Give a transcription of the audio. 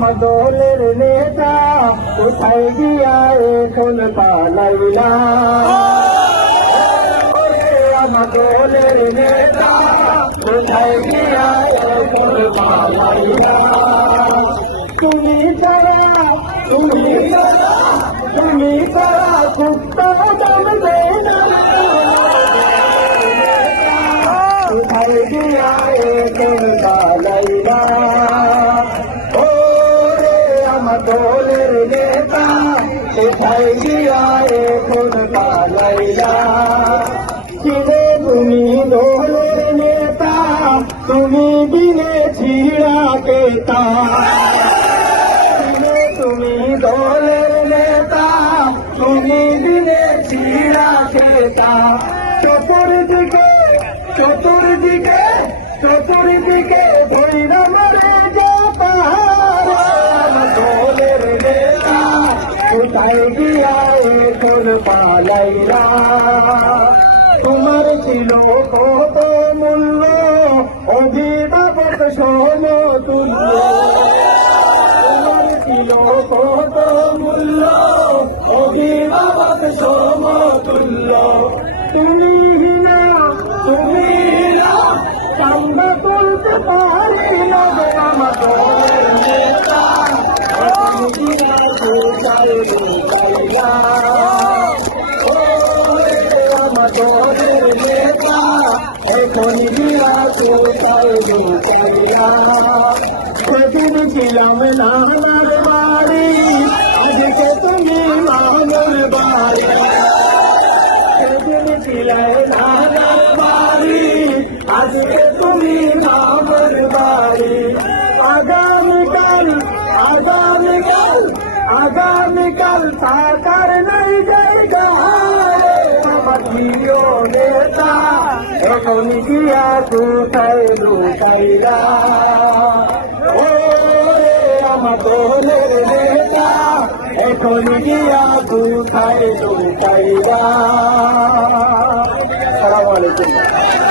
আমার দলের নেতা কোথায় গিয়া এখন পালাইলা আমার দলের নেতা কোথায় গিয়া এখন পালাইলা তুমি তারা কুত্তা জানবে না কোথায় গিয়া এখন পালাইলা দলের নেতা কোথায় গিয়া এখন পালাইলা চিনে তুমি দলের নেতা তুমি বিনে ছিড়া কেতা চিনে তুমি দলের নেতা তুমি বিনে ছিড়া কেতা চতুর্দিকে চতুর্দিকে চতুর্দিকে ভৈরা মারে যে কোথায় গিয়া এখন পালাইলা তোমার ছিল কত মূল্য অভিভাবক সমতুল্য তোমার ছিল কত মূল্য অভিভাবক সমতুল্য তুমি হিনা চান্দা তুলতে পারি না আমার দলের নেতা আমার দলের নেতা এখন গিয়া কোথায় লুকাইলা সেদিন ছিলাম নানার বাড়ি আজকে তুমি মামার বাড়ি সেদিন ছিলাম নানার বাড়ি আজকে তুমি মামার বাড়ি আগামীকাল আগামীকাল আগামীকাল থাকার নাই জায়গা আমার প্রিয় নেতা এখন গিয়া কোথায় লুকাইলা ও আমার দলের নেতা এখন গিয়া কোথায় লুকাইলা। আসসালামু আলাইকুম।